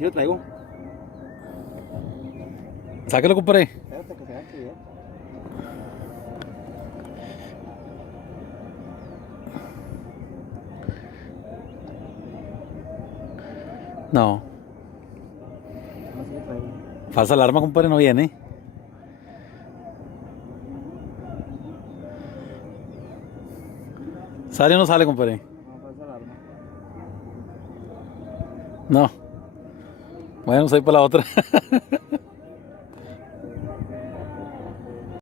Yo traigo. Sáquelo, compadre. Espérate que se active. No. No sé qué traigo. Falsa alarma, compadre, no viene. ¿Sale o no sale, compadre? No pasa alarma. No. Bueno, soy para la otra.